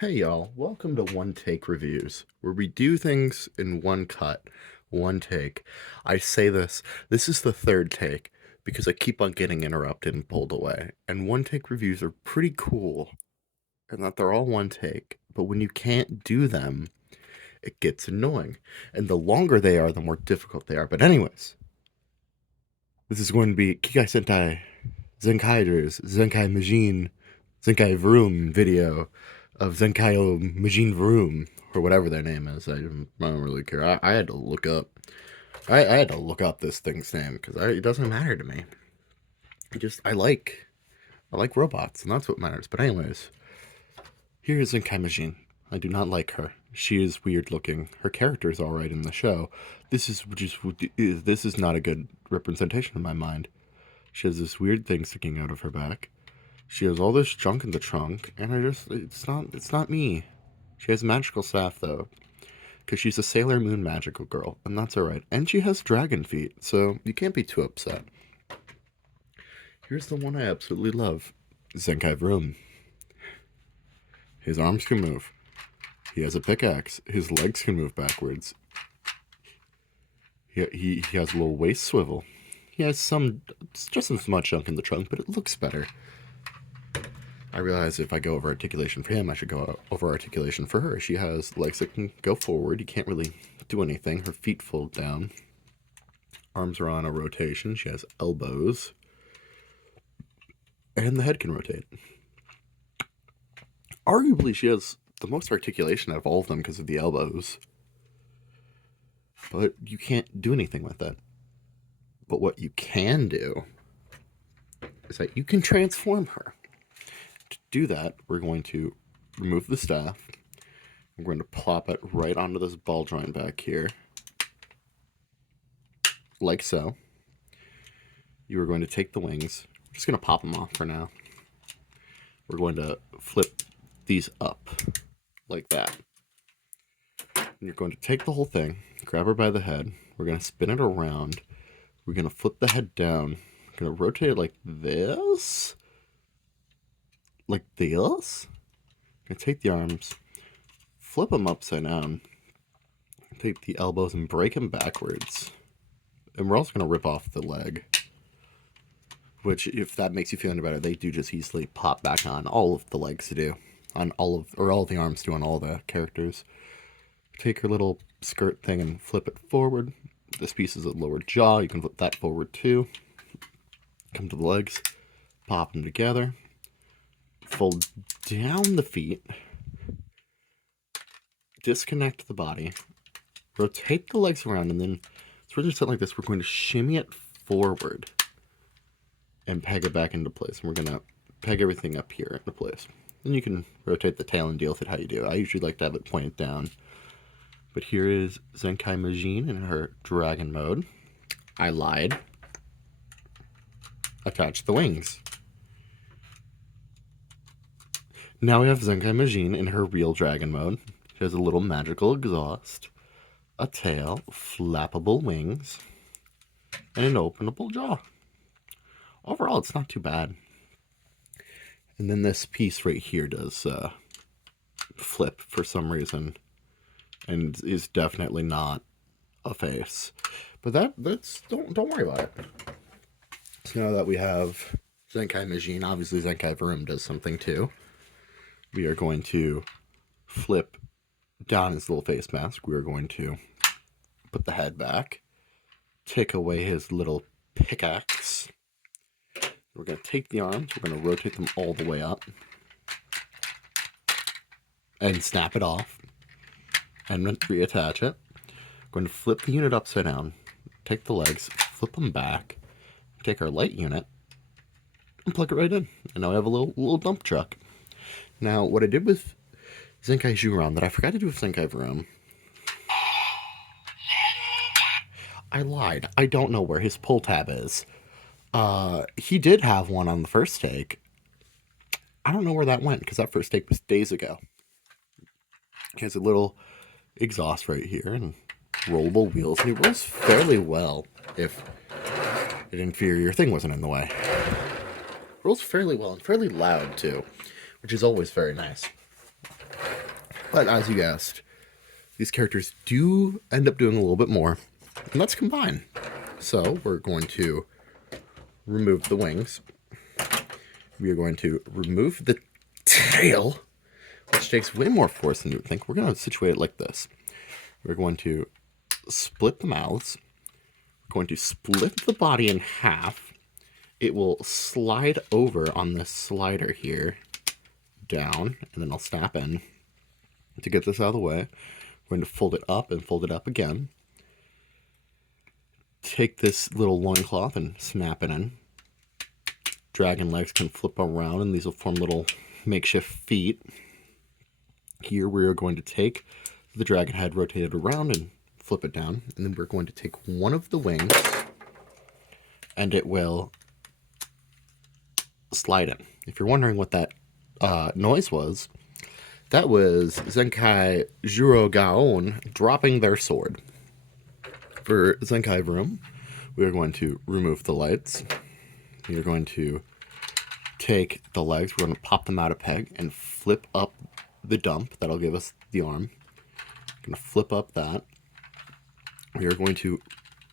Hey y'all, welcome to One Take Reviews, where we do things in one cut, one take. I say this is the third take because I keep on getting interrupted and pulled away. And one take reviews are pretty cool in that they're all one take, but when you can't do them, it gets annoying. And the longer they are, the more difficult they are. But anyways, this is going to be Kikai Sentai, Zenkaiger's, Zenkaimagine, Zenkai Vroom video of Zenkaioh Majin Vroom, or whatever their name is. I don't really care. I had to look up. I had to look up this thing's name because it doesn't matter to me. I like robots, and that's what matters. But anyways, here is Zenkai Majin. I do not like her. She is weird looking. Her character is all right in the show. This is not a good representation in my mind. She has this weird thing sticking out of her back. She has all this junk in the trunk, and it's not me. She has magical staff though, because she's a Sailor Moon magical girl, and that's alright. And she has dragon feet, so you can't be too upset. Here's the one I absolutely love, Zenkai Vroom. His arms can move. He has a pickaxe. His legs can move backwards. He has a little waist swivel. He has just as much junk in the trunk, but it looks better. I realize if I go over articulation for him, I should go over articulation for her. She has legs that can go forward. You can't really do anything. Her feet fold down. Arms are on a rotation. She has elbows. And the head can rotate. Arguably, she has the most articulation out of all of them because of the elbows. But you can't do anything with it. But what you can do is that you can transform her. To do that, we're going to remove the staff. We're going to plop it right onto this ball joint back here. Like so. You are going to take the wings. I'm just going to pop them off for now. We're going to flip these up like that. And you're going to take the whole thing, grab her by the head. We're going to spin it around. We're going to flip the head down. We're going to rotate it like this. Like this. I'm going to take the arms, flip them upside down, take the elbows and break them backwards. And we're also going to rip off the leg. Which, if that makes you feel any better, they do just easily pop back on. All of the legs do. All of the arms do on all the characters. Take her little skirt thing and flip it forward. This piece is a lower jaw. You can flip that forward too. Come to the legs. Pop them together. Fold down the feet. Disconnect the body. Rotate the legs around, and then it's really set like this. We're going to shimmy it forward and peg it back into place. And we're going to peg everything up here into place. Then you can rotate the tail and deal with it how you do. I usually like to have it pointed down. But here is Zenkai Majin in her dragon mode. I lied. Attach the wings. Now we have Zenkai Majin in her real dragon mode. She has a little magical exhaust, a tail, flappable wings, and an openable jaw. Overall, it's not too bad. And then this piece right here does flip for some reason, and is definitely not a face. But that's don't worry about it. So now that we have Zenkai Majin, obviously Zenkai Vroom does something too. We are going to flip down his little face mask. We are going to put the head back, take away his little pickaxe. We're going to take the arms, we're going to rotate them all the way up and snap it off and reattach it. We're going to flip the unit upside down, take the legs, flip them back, take our light unit, and plug it right in. And now we have a little dump truck. Now, what I did with Zenkai Juron that I forgot to do with Zenkai Vroom, I lied. I don't know where his pull tab is. He did have one on the first take. I don't know where that went, because that first take was days ago. He has a little exhaust right here, and rollable wheels, and he rolls fairly well if an inferior thing wasn't in the way. Rolls fairly well, and fairly loud, too, which is always very nice. But as you guessed, these characters do end up doing a little bit more, and let's combine. So we're going to remove the wings. We are going to remove the tail, which takes way more force than you would think. We're going to situate it like this. We're going to split the mouths. We're going to split the body in half. It will slide over on this slider here, down, and then I'll snap in. To get this out of the way, we're going to fold it up and fold it up again. Take this little loincloth and snap it in. Dragon legs can flip around, and these will form little makeshift feet. Here we are going to take the dragon head, rotate it around, and flip it down. And then we're going to take one of the wings, and it will slide in. If you're wondering what that noise was, that was zenkaioh dropping their sword. For Zenkai Vroom, we are going to remove the lights. We are going to take the legs, we're going to pop them out a peg and flip up the dump. That'll give us the arm. We're going to flip up that. We are going to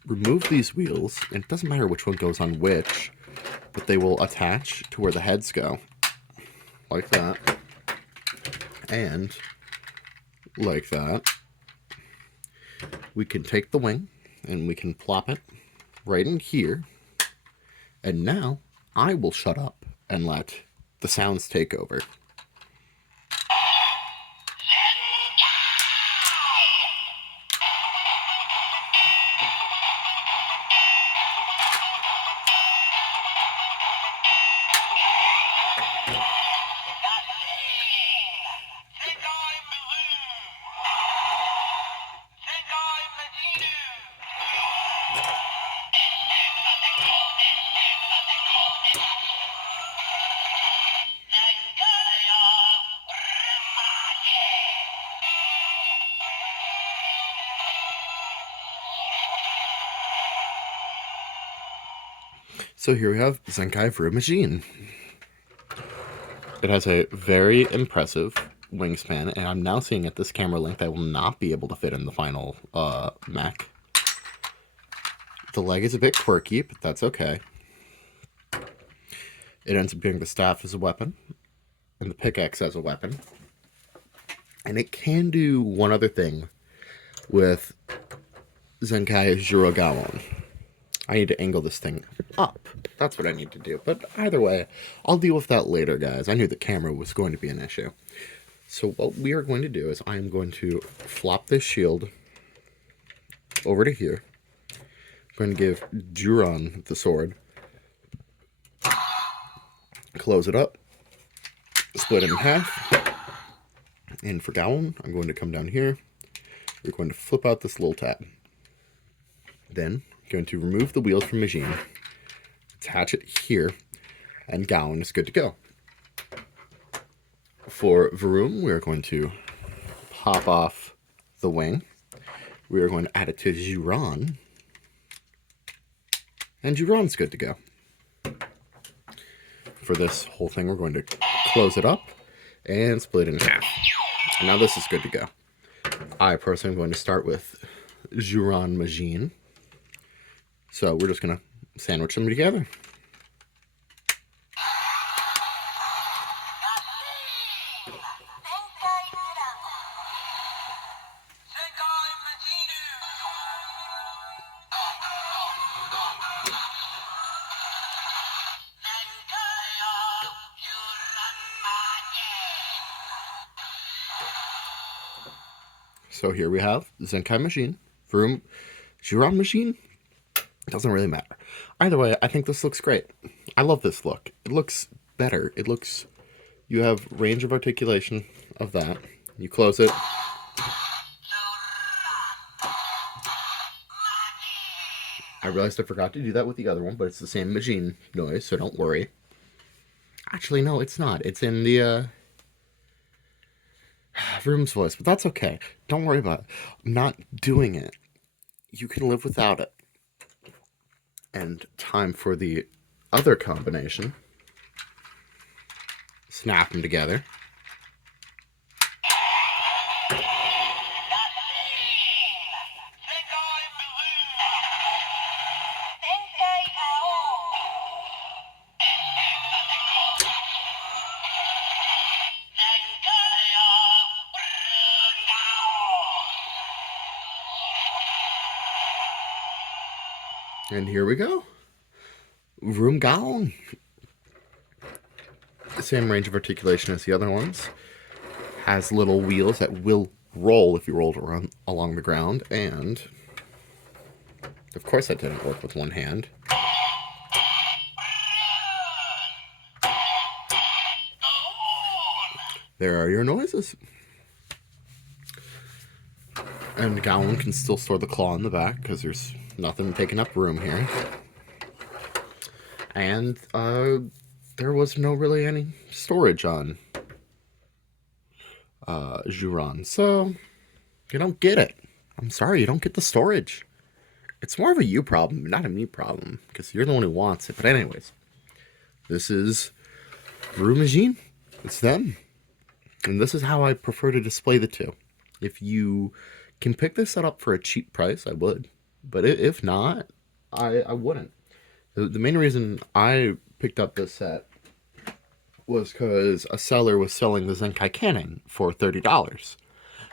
remove these wheels, and it doesn't matter which one goes on which, but they will attach to where the heads go. Like that. And like that. We can take the wing, and we can plop it right in here. And now I will shut up and let the sounds take over. So here we have Zenkai vroomagine. It has a very impressive wingspan, and I'm now seeing at this camera length I will not be able to fit in the final mech. The leg is a bit quirky, but that's okay. It ends up being the staff as a weapon, and the pickaxe as a weapon. And it can do one other thing with zenkaioh. I need to angle this thing up. That's what I need to do. But either way, I'll deal with that later, guys. I knew the camera was going to be an issue. So what we are going to do is I am going to flop this shield over to here. I'm going to give Juron the sword. Close it up. Split it in half. And for Gowan, I'm going to come down here. We're going to flip out this little tab. Then going to remove the wheels from Magine, attach it here, and Gowan is good to go. For Vroom, we are going to pop off the wing. We are going to add it to Juron, and Juron's good to go. For this whole thing, we're going to close it up and split it in half. And now this is good to go. I personally am going to start with Juron Magine. So we're just going to sandwich them together. So here we have Zenkai Magine, Vroom, Juron Magine. Doesn't really matter. Either way, I think this looks great. I love this look. It looks better. It looks... You have range of articulation of that. You close it. I realized I forgot to do that with the other one, but it's the same Magine noise, so don't worry. Actually, no, it's not. It's in the, Vroom's voice, but that's okay. Don't worry about it. I'm not doing it. You can live without it. And time for the other combination. Snap them together. And here we go. Vroomagine. The same range of articulation as the other ones. Has little wheels that will roll if you roll it around along the ground. And of course that didn't work with one hand. There are your noises. And Gowan can still store the claw in the back because there's nothing taking up room here. And there was no really any storage on Juron. So you don't get it. I'm sorry, you don't get the storage. It's more of a you problem, not a me problem, because you're the one who wants it. But anyways, this is vroomagine. It's them. And this is how I prefer to display the two. If you can pick this set up for a cheap price, I would. But if not, I wouldn't. The main reason I picked up this set was because a seller was selling the Zenkai cannon for $30.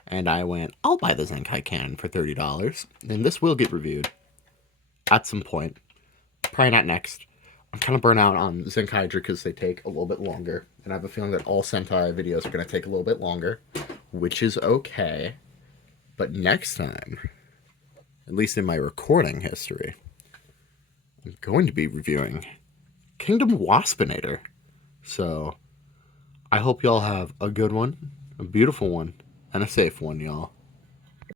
And I went, I'll buy the Zenkai cannon for $30. And this will get reviewed at some point. Probably not next. I'm kind of burnt out on zenkaiger because they take a little bit longer. And I have a feeling that all Sentai videos are going to take a little bit longer, which is okay. But next time, at least in my recording history, I'm going to be reviewing Kingdom Waspinator. So I hope y'all have a good one, a beautiful one, and a safe one, y'all.